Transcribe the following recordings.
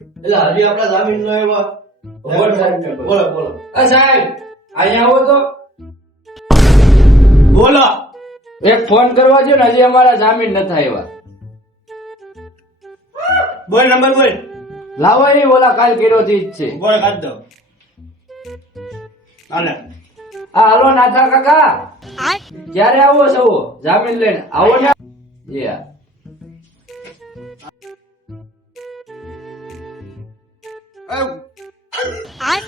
એટલે હજી આપણા જામીન નો એવા બોલો. બોલો સાહેબ અહીંયા આવો તો. બોલો. એક ફોન કરવા દો ને હજી અમારા જામીન નથી આવ્યા. બોલ નંબર બોલ. લાવો એ ઓલા કાલ કર્યો થી જ છે. બોલ કાઢ દો. હાલે. આ હાલો નાથા કાકા. ક્યારે આવો છો? જામીન લઈને. આવો ને. જી હા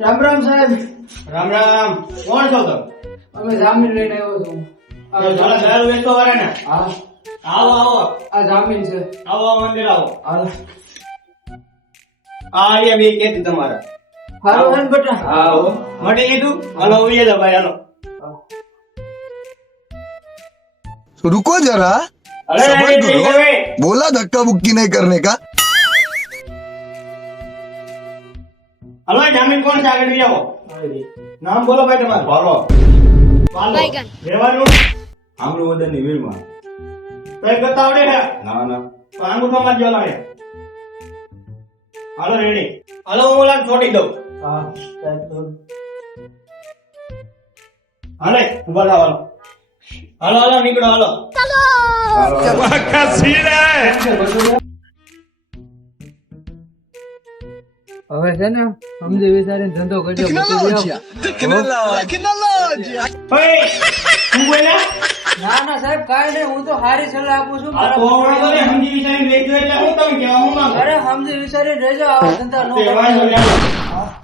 રામ રામ સાહેબ. રામ રામ. કોણ છો તો અમે જામીન લઈને આવ્યો છું. આ જરા દારૂ વેચતો કરે ને હા. આવો આવો. આ જામીન છે. આવો મંદિર આવો. હાલો આ એ બે કેતી તમારા. હાલો હન બેટા હા હો મટી લીધું હાલો ઉઈએ જાઓ ભાઈ હાલો तो रुको जरा અરે સમજ રેડી થઈ દો. ગઈ बोला धक्का मुक्की नहीं करने का હલો જામીન કોણ છે આગળ બી આવો નામ બોલો ભાઈ તમારું ફરો પાલો રહેવાનું આમરું વદનની વીરમાં કઈ કરતા આવડે છે ના ના તો અંગૂઠામાં જ જો લાગે હાલો રેડી હાલો હું ઓલા છોડી દઉં હવે છે ને સમજે વિચારે ધંધો કરજો ના ના સાહેબ કાઈ નહીં હું તો સારી સલાહ આપું છું મારા સમજી અરે સમજી વિચારી રહેજો આવા ધંધા ન